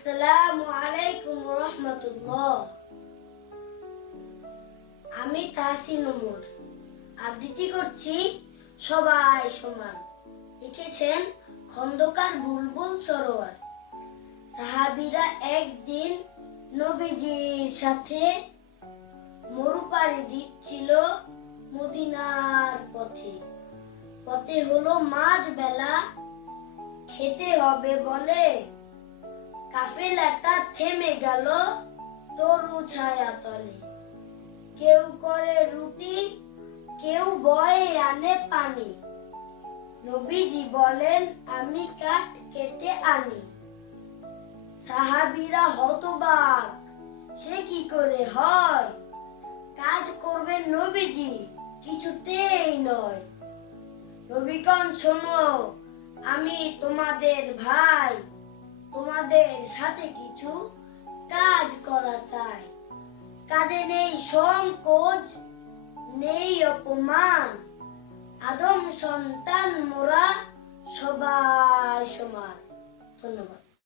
আসসালামু আলাইকুম রহমতুল্লাহ। আমি তাহসিন ওমর আবৃত্তি করছি সবাই সমান। লিখেছেন খন্দকার বুলবুল সরোয়ার। সাহাবীরা একদিন নবীজির সাথে মরু পাড়ি দিচ্ছিল মদিনার পথে। পথে হলো মাঝ বেলা, খেতে হবে বলে কাফেলাটা থেমে গেল তরু ছায়া তলে। কেউ করে রুটি, কেউ বয়ে আনে পানি। নবীজি বলেন আমি কাঠ কেটে আনি। সাহাবীরা হতবাক, সে কি করে হয়? কাজ করবেন নবীজি, কিছুতেই নয়। নবীগণ শোনো, আমি তোমাদের ভাই, তোমাদের সাথে কিছু কাজ করা চাই। কাজে নেই সংকোচ, নেই অপমান। আদম সন্তান মোরা সবাই সমান। ধন্যবাদ।